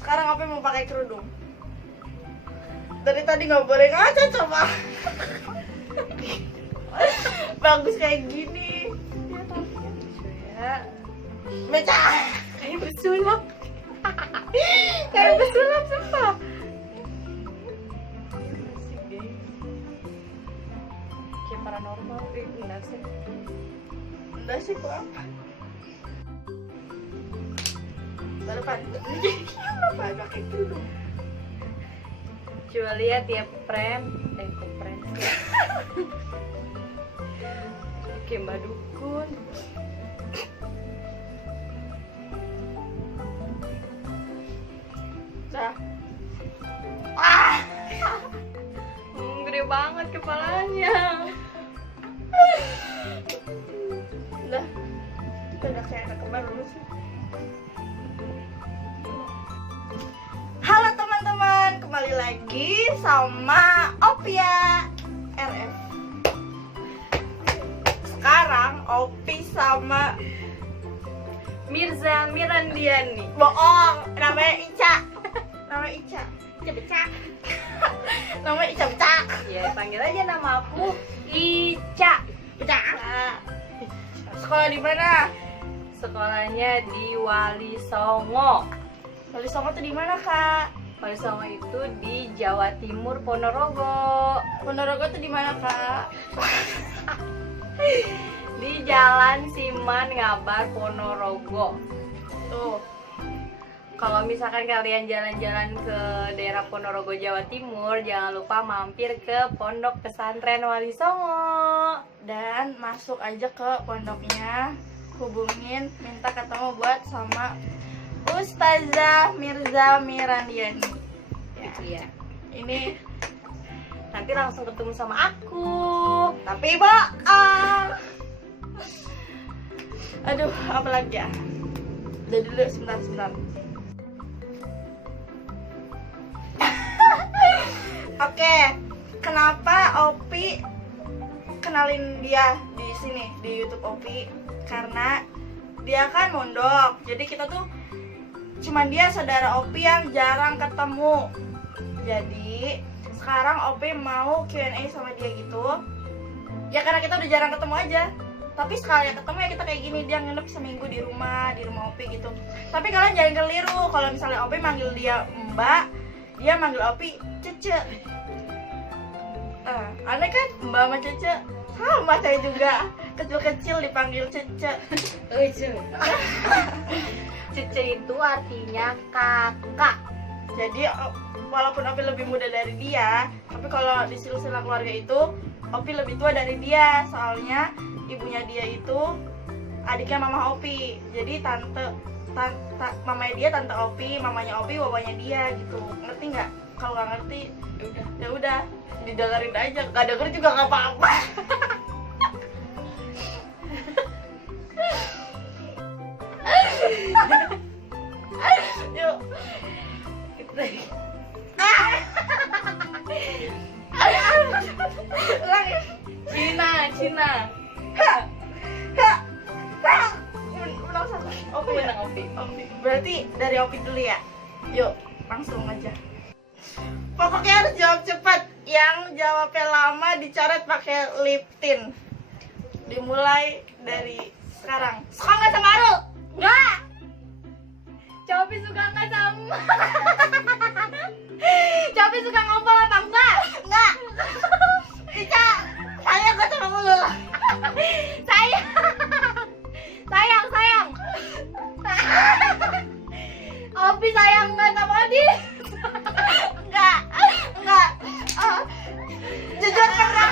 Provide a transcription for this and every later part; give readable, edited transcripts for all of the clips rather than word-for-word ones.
Sekarang Opi mau pakai kerudung. Dari tadi nggak boleh ngaca coba. Bagus kayak gini. Ya tapi ya. Meca. Kayak pesulap. Kayak pesulap sumpah. Kayak paranormal. Enggak sih. Enggak sih kok apa. Baru kenapa pakai kerudung? Coba lihat ya Prem. Kok Prem sih? Kayak Mbak Dukun. Dah. Gede banget kepalanya. Udah. Udah kayak anak kembar dulu sih. Halo teman-teman, kembali lagi sama Opia RF. Sekarang Opi sama Mirza Mirandiani. bohong, namanya Ica. Namanya Ica. Ica becak. Namanya Ica becak. Ya panggil aja nama aku Ica. Becak. Sekolah di mana? Sekolahnya di Wali Songo. Wali Songo tuh di mana, Kak? Wali Songo itu di Jawa Timur, Ponorogo. Ponorogo tuh di mana, Kak? Di Jalan Siman Ngabar, Ponorogo. Tuh. Kalau misalkan kalian jalan-jalan ke daerah Ponorogo, Jawa Timur, jangan lupa mampir ke Pondok Pesantren Wali Songo. Dan masuk aja ke pondoknya, hubungin, minta ketemu buat sama Ustazah Mirza Mirandiani. Iya. Ini Nanti langsung ketemu sama aku. tapi bohong. Aduh, apa lagi ya? Udah dulu, sebentar. Oke, kenapa Opi kenalin dia di sini di YouTube Opi? Karena dia kan mondok, jadi kita tuh cuman dia saudara Opi yang jarang ketemu. Jadi sekarang Opi mau Q&A sama dia gitu. Ya karena kita udah jarang ketemu aja. Tapi sekali ketemu ya kita kayak gini, dia nginep seminggu di rumah Opi gitu. Tapi kalian jangan keliru, kalau misalnya Opi manggil dia Mbak, dia manggil Opi Cece. Aneh kan, Mbak sama Cece sama saya juga, kecil-kecil dipanggil Cece. Cece itu artinya kakak. Jadi walaupun Opi lebih muda dari dia, tapi kalau di silsilah keluarga itu Opi lebih tua dari dia. Soalnya ibunya dia itu adiknya mama Opi. Jadi mamanya dia tante Opi, mamanya Opi bapaknya dia gitu. Ngerti nggak? Kalau nggak ngerti ya udah didengerin aja. Nggak denger juga nggak apa-apa. Yuk. Cina. Menang satu. Opi ya? Menang Opi. Berarti dari Opi dulu ya. Yuk, langsung aja. Pokoknya harus jawab cepat. Yang jawabnya lama dicoret pakai lip tint. Dimulai dari sekarang. Suka nggak sama Arul? Nggak. Cobi suka nggak sama? Cobi suka ngompol apa enggak? Enggak. Ica, sayang gak sama lu? Sayang. Opi sayang nggak sama Adi? Enggak. Jujur pernah.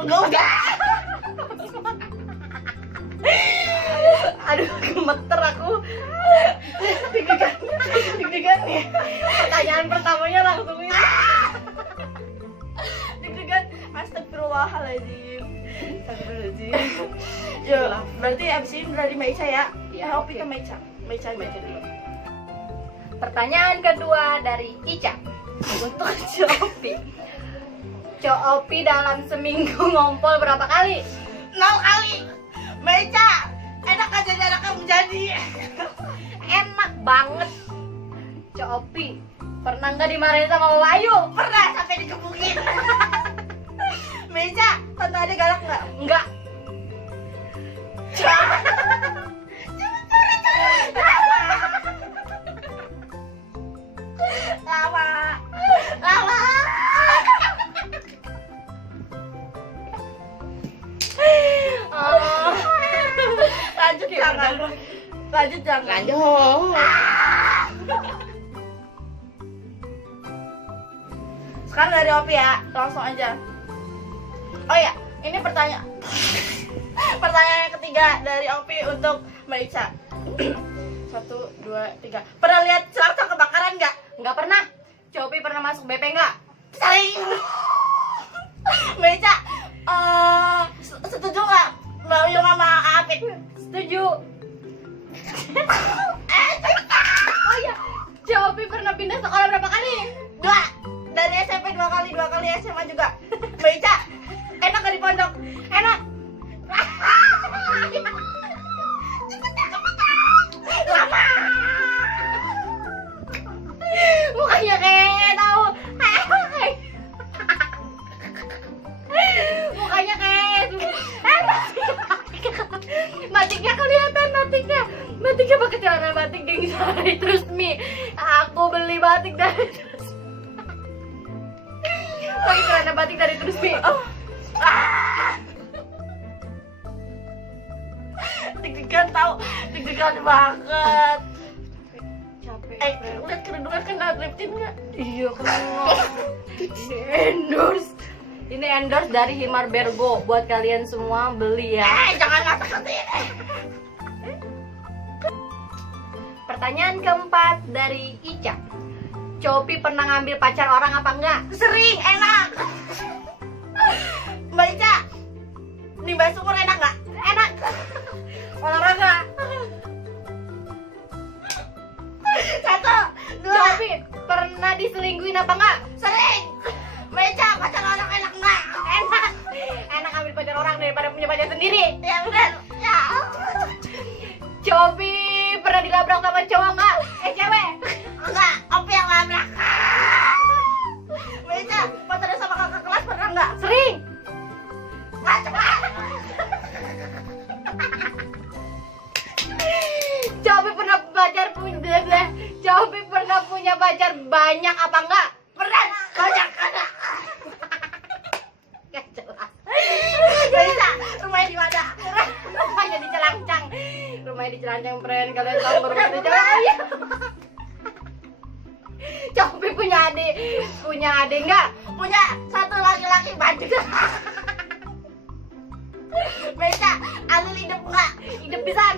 Enggak. Aduh, gemeter aku. Deg-degan nih. Pertanyaan pertamanya langsung ini. Deg-degan. Astagfirullahaladzim. Yuk, berarti abis ini berarti Mbak Ica ya? Iya, Opi oke. ke Mbak Ica. Mbak Ica dulu. Pertanyaan kedua dari Ica untuk Cok Opi. Cok Opi dalam seminggu ngompol berapa kali? 0 kali. Mbak Ica, enak aja jarak kamu jadi. Enak banget. Cok Opi, pernah nggak dimarahin sama Wahyu? Pernah sampai dikebukin. Mbak Ica, tante Ade galak nggak? Enggak. Lama. Lama. Oh. Lanjut Oke, jangan. udah. Lanjut jangan. Lanjut. Sekarang dari Opi ya, langsung aja. Oh ya, ini pertanyaan. Pertanyaan yang ketiga dari Opi untuk Mbak Ica. 1, 2, 3. Pernah lihat celaka kebakaran nggak? Nggak pernah. Cok Opi pernah masuk BP nggak? Sering. Mbak Ica, setuju nggak Mbak Uyung sama Apit? Setuju. Oh iya, Cok Opi pernah pindah sekolah berapa kali? 2. Dari SMP 2 kali, 2 kali SMA juga. Mbak Ica, enak nggak di pondok? Enak. Lama. Mukanya kayak tahu. Mukanya kayak batiknya kelihatan, batiknya pakai celana batik dari Terus Mi. Aku beli batik dari Terus pakai celana batik dari Terus Mi. Deg-degan tahu, deg-degan banget. Capek. Lihat kerudungan kena liptin nggak? Iya kan. Endorse. Ini endorse dari Himar Bergo. Buat kalian semua beli ya. Jangan masuk seperti ini. Pertanyaan keempat dari Ica. Copi pernah ngambil pacar orang apa enggak? Sering, enak. Mbak Ica, nimba sumur enak nggak? Enak. Olahraga. 1, 2. Copi pernah diselingkuhin apa enggak? Sering. Mbak Ica, pacar orang enak nggak? Enak. Enak ambil pacar orang daripada punya pacar sendiri. Ya benar. Ya. Copi pernah dilabrak sama cowok enggak? Cewek. Enggak, Opi yang labrak. Mbak Ica, pacaran sama kakak kelas pernah nggak? Sering. Nggak cepat. Copi pernah punya pacar banyak apa enggak? Pernah. Banyak ada. Gak jelas. Mbak Ica, rumahnya di mana? Rumahnya di Celangcang. Rumahnya di Celangcang, friend. Kalian tahu rumahnya di Celangcang? Copi punya adik. Punya adik enggak? Punya 1 laki-laki bandel. Mbak Ica, Alul hidup nggak? Hidup pisan.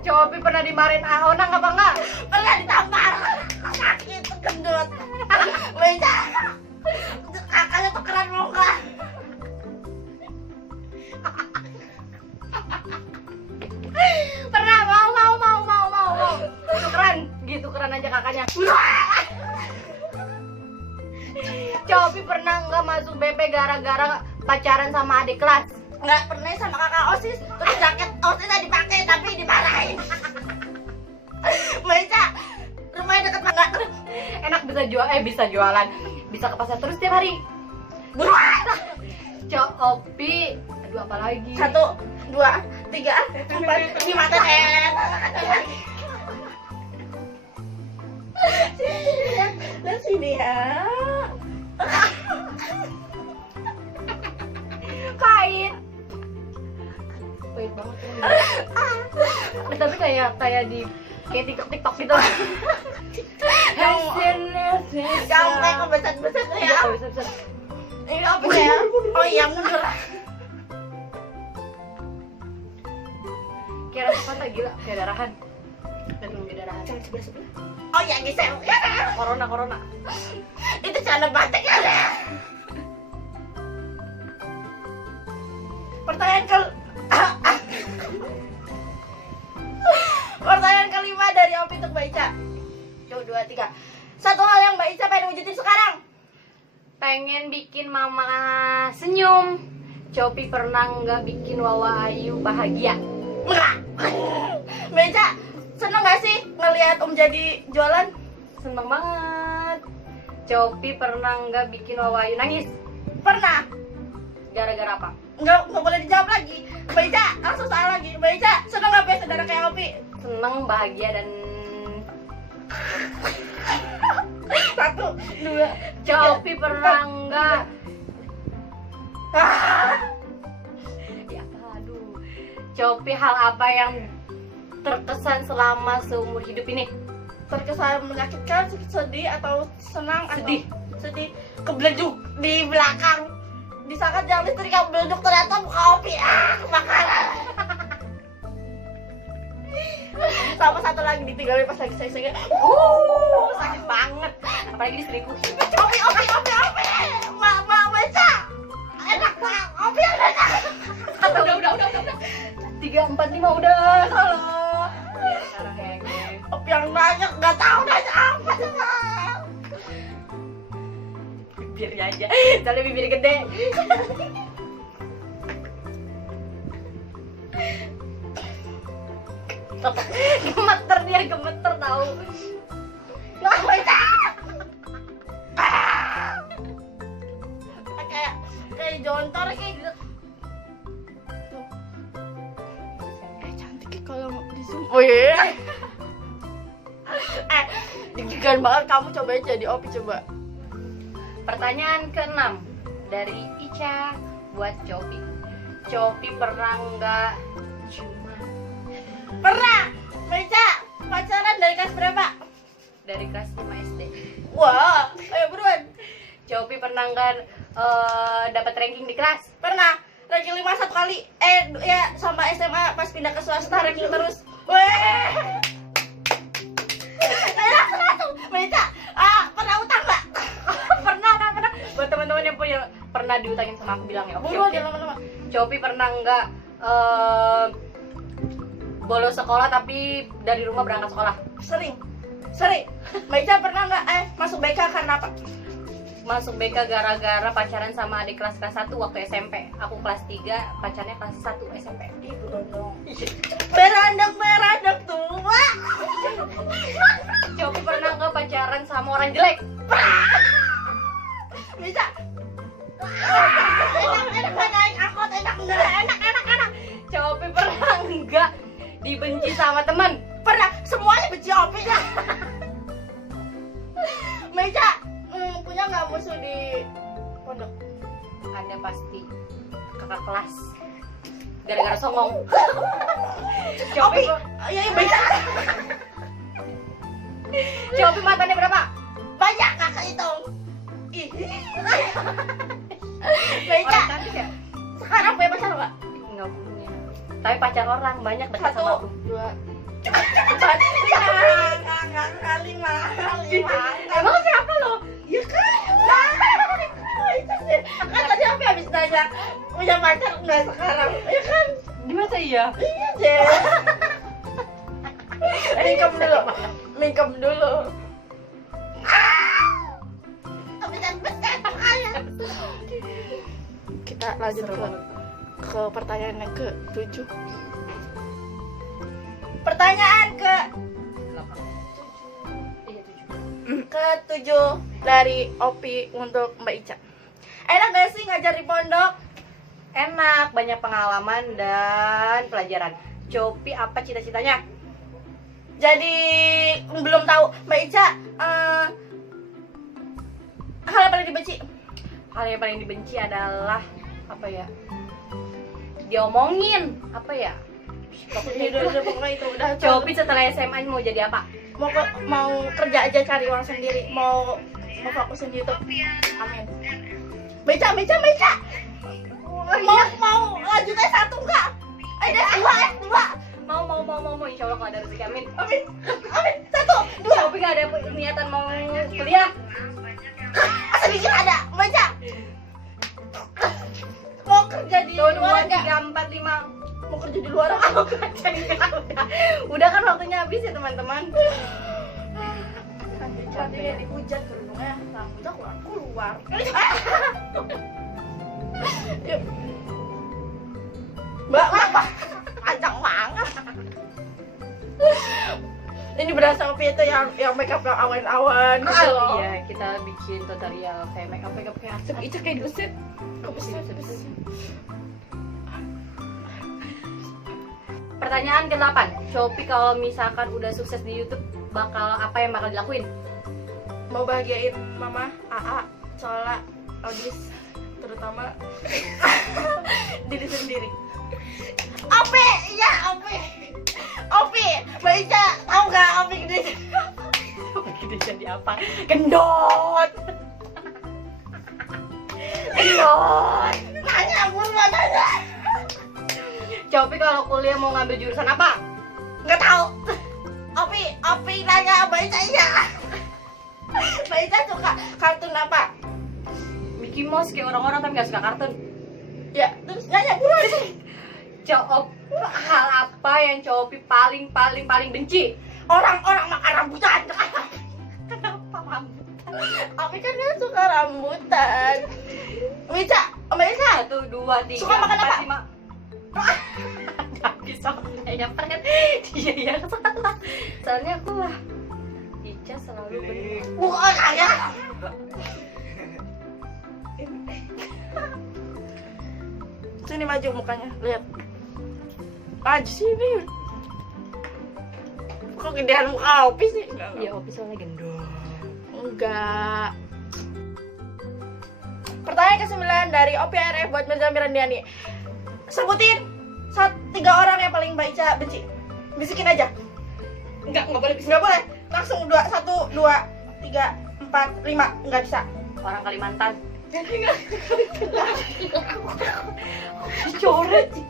Copi pernah dimarahin Ahonang apa enggak? Pernah ditampar. Sakit, gendut. Mbak Ica, kakaknya tukeran muka. Pernah mau. Tukeran aja kakaknya. Copi pernah nggak masuk BP gara-gara pacaran sama adik kelas? Nggak pernah sama kakak OSIS. Terus jaket OSISnya dipakai tapi dimarahin. Mbak Ica, rumahnya deket banget. Enak bisa jualan, bisa ke pasar terus tiap hari. Copi, aduh apa lagi? 1, 2, 3, 4, 5 tenet. Sini ya. Pahit banget tapi kayak di TikTok gitu. Kamu kayak kebeset-beset ya. Ini apa ya? Oh iya mundur. Kira apa gila, kayak darahan. Jangan sebelah. Oh iya gisel. Corona. Itu celana batik ya. Pertanyaan kelima dari Opi untuk Mbak Ica. 1, 2, 3. Satu hal yang Mbak Ica pengen wujudin sekarang. Pengen bikin mama senyum Copi pernah nggak bikin Wawa Ayu bahagia? Enggak. Meja, seneng gak sih ngelihat Om jadi jualan? Seneng banget. Copi pernah nggak bikin Wawa Ayu nangis? Pernah. Gara-gara apa? Nggak boleh dijawab lagi. Meja, langsung salah lagi. Meja, seneng gak punya saudara kayak Opi? Seneng, bahagia, dan 1, 2. Copi pernah nggak ya aduh. Copi hal apa yang terkesan selama seumur hidup ini? Terkesan menyakitkan, sedih atau senang? Sedih. Sedih. Kebeleduk di belakang. Di saat yang listrik yang beleduk ternyata muka Opi. Kebakaran. Sama satu lagi ditinggalin pas lagi saya Sakit banget. Apalagi diselingkuhin. Opi. Meja. Enak banget. Opi yang enak. Udah. 3, 4, 5 udah. Salah. Sekarang ya, Opi yang nanya nggak tahu nanya apa coba. bibirnya aja. Soalnya bibir gede. Gemeter tahu. Nggak Meja. Kayak jontor kayak gitu. Cantik ya kalau di zoom. Oh iya. Deg-degan banget kamu, cobain jadi Opi coba. Pertanyaan ke-6 dari Ica buat Copi. Copi pernah nggak ciuman? Pernah. Meja, pacaran dari kelas berapa? Dari kelas 5 SD. Wah, ayo buruan. Copi pernah nggak dapat ranking di kelas? Pernah. Ranking 5 satu kali. Ya sama SMA pas pindah ke swasta ranking terus. Weh. Enak satu. Meja, pernah utang nggak? Pernah. Buat teman-teman yang punya pernah diutangin sama aku bilang ya. Buruan dia lama-lama. Copi pernah nggak bolos sekolah tapi dari rumah berangkat sekolah? Sering. Meja pernah nggak masuk BK karena apa? Masuk BK gara-gara pacaran sama adik kelas 1 waktu SMP. Aku kelas 3, pacarnya kelas 1 SMP. Ih, berondong. Berondong tua. Copi pernah nggak pacaran sama orang jelek? Bisa. Enak naik angkot, enak. Copi pernah nggak dibenci sama teman? Pernah. Semuanya benci Opi lah. Meja, punya nggak musuh di pondok? Ada pasti. Kakak kelas. Gara-gara songong. Opi, iya Meja. Copi mantannya berapa? Banyak kakak hitung. Ih. Meja, Orang cantik ya? sekarang punya pacar nggak? Nggak punya. Tapi pacar orang banyak dekat sama 1, aku. 2. Cepat. Nggak, 5. Emang siapa lo? Ya kan? Kan tadi Opi habis nanya punya pacar nggak sekarang? Ya kan? Di masa iya? Iya deh. Mingkem dulu. Kita lanjut ke pertanyaan yang ke-7. Pertanyaan ke-7 dari Opi untuk Mbak Ica. Enak gak sih ngajar di pondok? Enak, banyak pengalaman dan pelajaran. Copi apa cita-citanya? Jadi belum tahu Mbak Ica. Hal yang paling dibenci? Hal yang paling dibenci adalah apa ya? Diomongin apa ya? Pokoknya itu udah. Copi setelah SMA mau jadi apa? Mau kerja aja, cari uang sendiri, mau fokusin di YouTube. Amin. Meja. Mau lanjut S1 enggak? S2. Mau insya Allah kalau ada rezeki, amin. Amin. 1, 2. Copi nggak ada niatan mau kuliah? Sedikit ada. Meja. Mau kerja di luar 2, enggak? 3, 4, 5. Mau kerja di luar enggak? Udah kan waktunya habis ya teman-teman. Cantiknya dihujat kerudungnya, rambutnya kurang keluar. Yuk. Mbak, panjang banget. Ini berasa Opi itu yang makeup yang awan-awan gitu loh. Iya, kita bikin tutorial kayak makeup kayak asap. Ica kayak dosen. Pertanyaan ke-8. Shopee kalau misalkan udah sukses di YouTube, apa yang bakal dilakuin? Mau bahagiain Mama, AA, Cola, Audis, terutama diri sendiri. Opi, iya Opi. Opi, Mbak Ica, tahu nggak Opi gede? Gede jadi apa? Gendot. Gendot. Nanya, buruan nanya. Shopee kalau kuliah mau ngambil jurusan apa? Nggak tahu. Opi nanya Mbak Ica iya. Mbak Ica suka kartun apa? Mickey Mouse kayak orang-orang tapi nggak suka kartun. Ya, terus nanya buruan. Hal apa yang Shopee paling benci? Orang-orang makan rambutan. Kenapa rambutan? Opi kan dia suka rambutan. Mbak Ica. 1, 2, 3, Suka makan apa? 5. Tapi soalnya friend dia yang salah. Soalnya aku lah Ica selalu benar. Bukan saya. Sini maju mukanya, lihat. Maju sini. Kok gedean muka Opi sih? Ya Opi soalnya gendong. Enggak. Pertanyaan ke-9 dari Opi RF buat Mirza Mirandiani. Sebutin 3 orang yang paling Mbak Ica benci. Bisikin aja. Enggak boleh bisa. Enggak boleh. Langsung 1, 2, 3, 4, 5. Enggak bisa. Orang Kalimantan. Coret sih.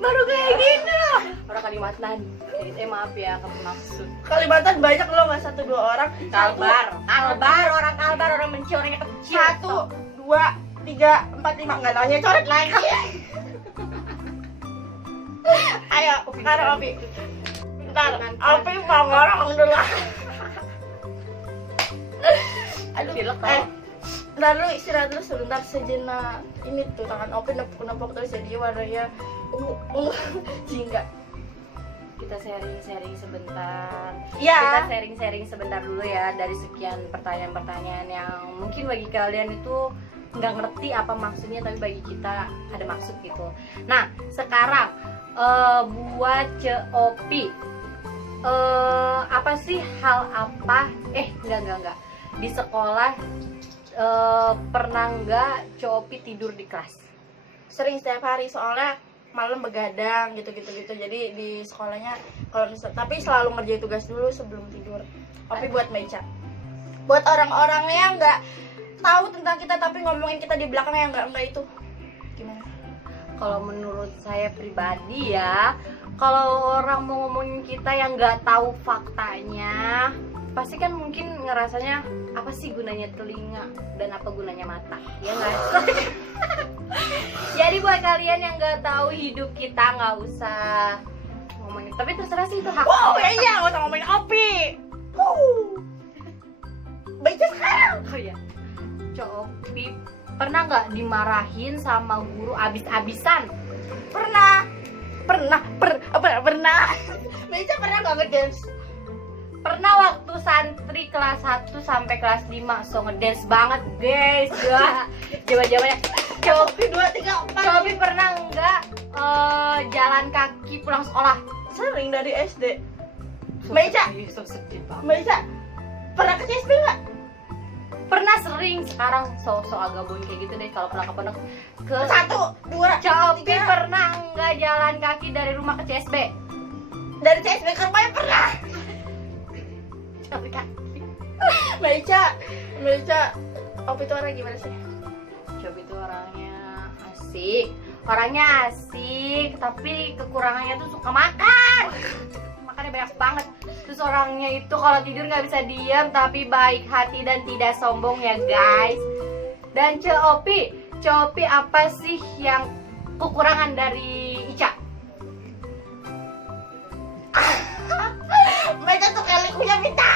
Baru kayak gini loh. Orang Kalimantan. Jadi maaf ya kamu maksud. Kalimantan banyak loh, nggak 1-2 orang. Kalbar, orang Kalbar, orang benci orangnya kecil. 1, 2, 3, 4, 5. Nggak taunya coret lagi. Ayo, sekarang Opi. Bentar, Opi mau ngorong dulu. Aduh, bentar lu istirahat dulu sebentar sejenak. Ini tuh tangan Opi nepuk-nepuk terus jadi warnanya jingga. Kita sharing-sharing sebentar. Iya. Kita sharing-sharing sebentar dulu ya dari sekian pertanyaan-pertanyaan yang mungkin bagi kalian itu nggak ngerti apa maksudnya, tapi bagi kita ada maksud gitu. Nah, sekarang buat Opi, apa sih hal apa? Enggak. Di sekolah pernah nggak Opi tidur di kelas? Sering setiap hari soalnya malam begadang gitu. Jadi di sekolahnya kalau tapi selalu ngerjain tugas dulu sebelum tidur. Opi buat Meca. Buat orang-orang yang nggak tahu tentang kita tapi ngomongin kita di belakang yang nggak itu. Gimana? Kalau menurut saya pribadi ya, kalau orang mau ngomongin kita yang nggak tahu faktanya, pasti kan mungkin ngerasanya apa sih gunanya telinga dan apa gunanya mata, ya nggak? Jadi buat kalian yang nggak tahu hidup kita nggak usah ngomongin, tapi terserah sih itu hak. Wow, iya nggak usah ngomongin Opi. Baca sekarang. Oh ya, Opi pernah nggak dimarahin sama guru abis-abisan? Pernah. Meca pernah nggak ngedance? Pernah waktu santri kelas 1 sampai kelas 5 so ngedance banget guys. Jaman-jamannya Opi 2, 3, 4. Opi pernah nggak jalan kaki pulang sekolah? Sering dari SD. Meca pernah ke CSB nggak? Pernah, sering. Sekarang so agak boing kayak gitu deh kalau pulang ke pondok. 1, 2, Opi 3. pernah nggak jalan kaki dari rumah ke CSB? Dari CSB ke rumahnya pernah. Jalan kaki. Meca, Opi itu orang gimana sih? Opi itu orangnya asik, tapi kekurangannya tuh suka makan. Makannya banyak banget. Terus orangnya itu kalau tidur nggak bisa diam, tapi baik hati dan tidak sombong ya guys. Dan Opi apa sih yang kekurangan dari Ica? Meca tuh kayak likunya minta.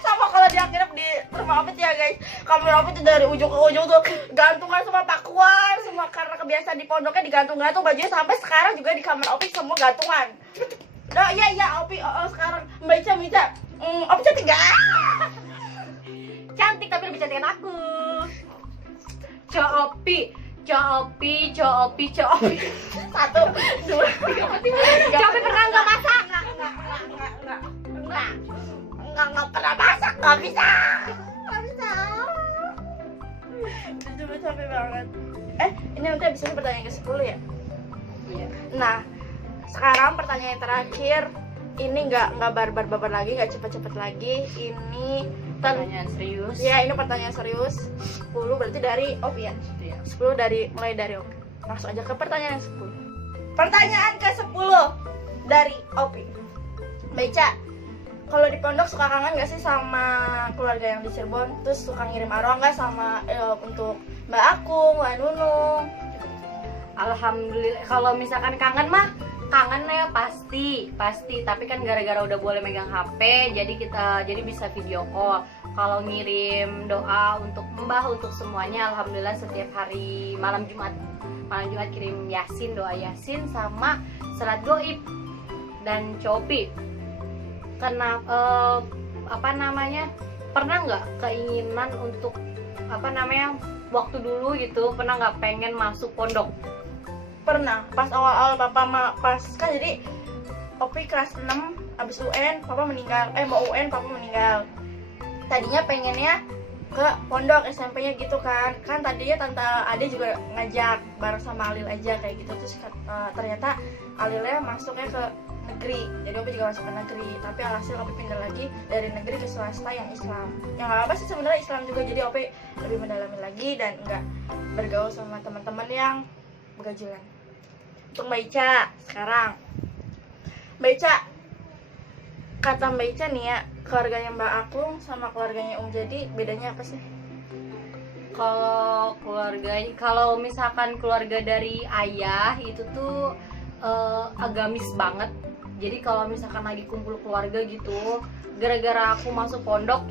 Sama kalau dia nginep di rumah Opi ya guys, kamar Opi tuh dari ujung ke ujung tuh gantungan semua pakai keluar semua karena kebiasaan di pondoknya digantung-gantung bajunya sampai sekarang juga di kamar Opi semua gantungan. Udah iya Opi sekarang Mbak Ica Opi cantik gak? Cantik tapi lebih cantik kan aku. Opi. Satu, dua, tiga, Opi pernah nggak masak? Nggak pernah masak, nggak bisa. Itu capek banget. Ini nanti abis ini pertanyaan ke 10 ya? Iya. Nah, sekarang pertanyaan yang terakhir. Ini nggak barbar lagi, nggak cepet-cepet lagi. Ini Pertanyaan serius. ya, ini pertanyaan serius. 10 berarti dari Opi ya? Iya. 10 mulai dari Opi. Langsung aja ke pertanyaan yang 10. Pertanyaan ke 10 dari Opi. Beca, kalau di pondok suka kangen gak sih sama keluarga yang di Cirebon? Terus suka ngirim arwah gak sama untuk Mbak Akung, Mbak Nunung? Alhamdulillah. Kalau misalkan kangen mah kangen ya pasti. Tapi kan gara-gara udah boleh megang HP, jadi bisa video call. Kalau ngirim doa untuk Mbah, untuk semuanya, alhamdulillah setiap hari malam Jumat kirim Yasin, doa Yasin sama salat goib dan copi. Kenapa pernah nggak keinginan untuk waktu dulu gitu, pernah nggak pengen masuk pondok? Pernah, pas awal-awal pas kan jadi Opi kelas 6 abis UN, papa meninggal, mau UN, papa meninggal. Tadinya pengennya ke pondok SMP-nya gitu kan tadinya Tante Ade juga ngajak bareng sama Alil aja kayak gitu. Terus ternyata Alilnya masuknya ke negeri, jadi Opi juga masuk ke negeri. Tapi alhasil Opi pindah lagi dari negeri ke swasta yang Islam. Yang nggak apa sih sebenarnya Islam juga, jadi Opi lebih mendalami lagi dan nggak bergaul sama teman-teman yang begajulan. Untuk Mbak Ica sekarang, Mbak Ica, kata Mbak Ica nih ya, keluarganya Mbak Akung sama keluarganya Jadi bedanya apa sih? Kalau misalkan keluarga dari ayah itu tuh agamis banget. Jadi kalau misalkan lagi kumpul keluarga gitu, gara-gara aku masuk pondok,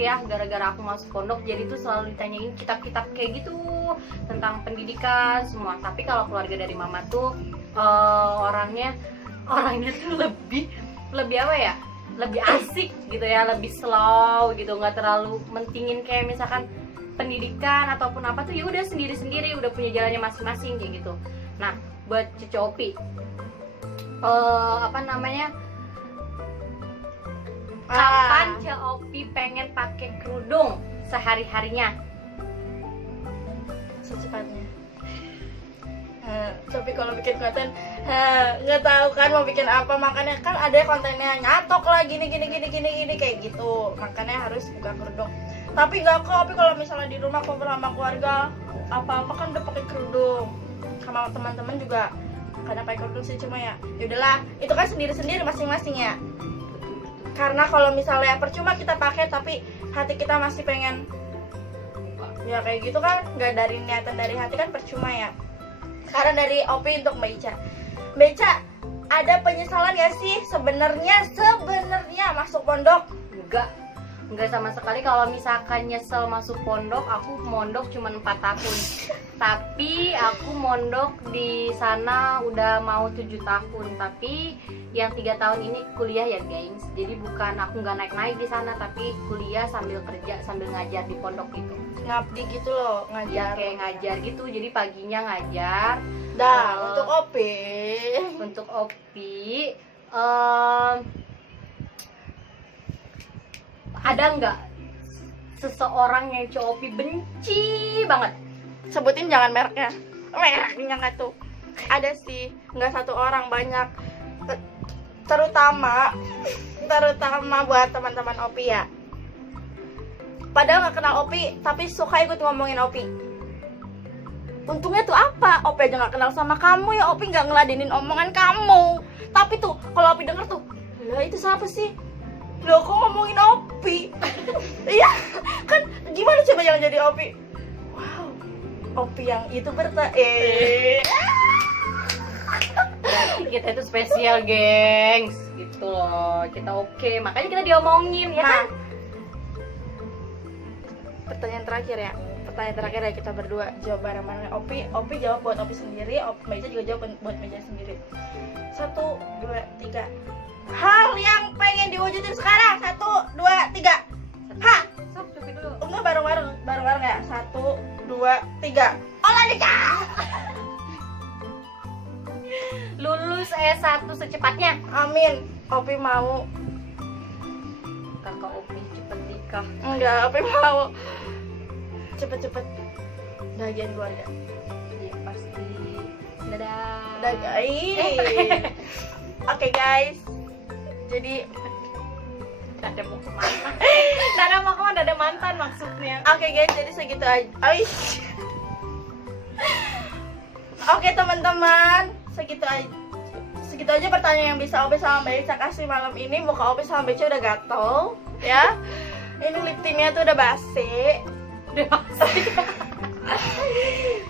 jadi tuh selalu ditanyain kitab-kitab kayak gitu tentang pendidikan semua. Tapi kalau keluarga dari mama tuh orangnya tuh lebih apa ya? Lebih asik gitu ya, lebih slow gitu, nggak terlalu mentingin kayak misalkan pendidikan ataupun apa tuh, ya udah sendiri-sendiri, udah punya jalannya masing-masing kayak gitu. Nah, buat Cucu Opi, kapan Cucu Opi pengen pakai kerudung sehari-harinya? Secepatnya. Tapi kalau bikin konten nggak tahu kan mau bikin apa, makanya kan ada kontennya nyatok lah gini kayak gitu, makanya harus buka kerudung. Tapi nggak kok, tapi kalau misalnya di rumah kumpul sama keluarga apa kan udah pakai kerudung, sama teman-teman juga kadang pakai kerudung sih, cuma ya udahlah, itu kan sendiri-sendiri masing-masing ya. Karena kalau misalnya percuma kita pakai tapi hati kita masih pengen ya kayak gitu kan, nggak dari niatan dari hati kan percuma ya. Sekarang dari Opi untuk Mbak Ica. Mbak Ica, ada penyesalan gak sih sebenarnya masuk pondok? Enggak sama sekali. Kalau misalkan nyesel masuk pondok, aku mondok cuma 4 tahun. Tapi aku mondok di sana udah mau 7 tahun. Tapi yang 3 tahun ini kuliah ya gengs. Jadi bukan aku nggak naik-naik di sana, tapi kuliah sambil kerja, sambil ngajar di pondok gitu. Ngabdi gitu loh, Ya, ngajar. kayak ngajar gitu. Jadi paginya ngajar. Untuk Opi. Untuk Opi, ada nggak seseorang yang Opi benci banget? Sebutin jangan mereknya. Mereknya nggak tuh. Ada sih, nggak satu orang, banyak. Terutama buat teman-teman Opi ya. Padahal nggak kenal Opi, tapi suka ikut ngomongin Opi. Untungnya tuh apa? Opi aja nggak kenal sama kamu ya, Opi nggak ngeladenin omongan kamu. Tapi tuh kalau Opi denger tuh, lah itu siapa sih? Loh kok ngomongin Opi? Iya kan, gimana coba yang jadi Opi? Wow, Opi yang itu Berarti kita itu spesial, gengs. Gitu loh, kita oke. Makanya kita diomongin, ya kan? Pertanyaan terakhir ya. pertanyaan terakhir ya kita berdua jawab bareng-bareng. Opi jawab buat Opi sendiri, Meja juga jawab buat Meja sendiri. 1, 2, 3. Hal yang pengen diwujudin sekarang. 1, 2, 3. Ha. Sok coba dulu. Enggak bareng-bareng ya. 1, 2, 3. Olahraga. Lulus S1 secepatnya. Amin. Opi mau. Kakak Opi cepet nikah. Enggak, Opi mau cepet-cepet bagian keluarga. Iya pasti. Dadah. Udah guys. Oke guys. Jadi Dada mau kemana? Dada mau kemana? Dada mantan maksudnya. oke guys, jadi segitu aja. Aish. Oke teman-teman, segitu aja pertanyaan yang bisa Opi sama Beca kasih malam ini. Muka Opi sama Beca udah gatel ya. Ini lip tintnya tuh udah basi. Udah basi.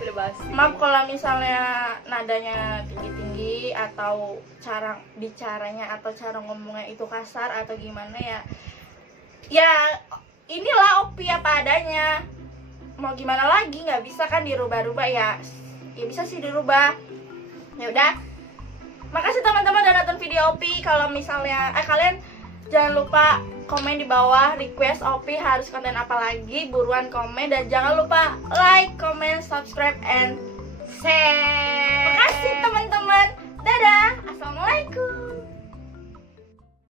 Udah basi. Maaf kalau misalnya nadanya tinggi-tinggi atau cara bicaranya atau cara ngomongnya itu kasar atau gimana ya. Ya inilah Opi apa adanya. Mau gimana lagi, nggak bisa kan dirubah-rubah ya. Ya bisa sih dirubah. Ya udah. Makasih teman-teman udah nonton video Opi. Kalau misalnya kalian jangan lupa komen di bawah request Opi harus konten apa lagi, buruan komen dan jangan lupa like, comment, subscribe and share. makasih teman-teman. Dadah. Assalamualaikum.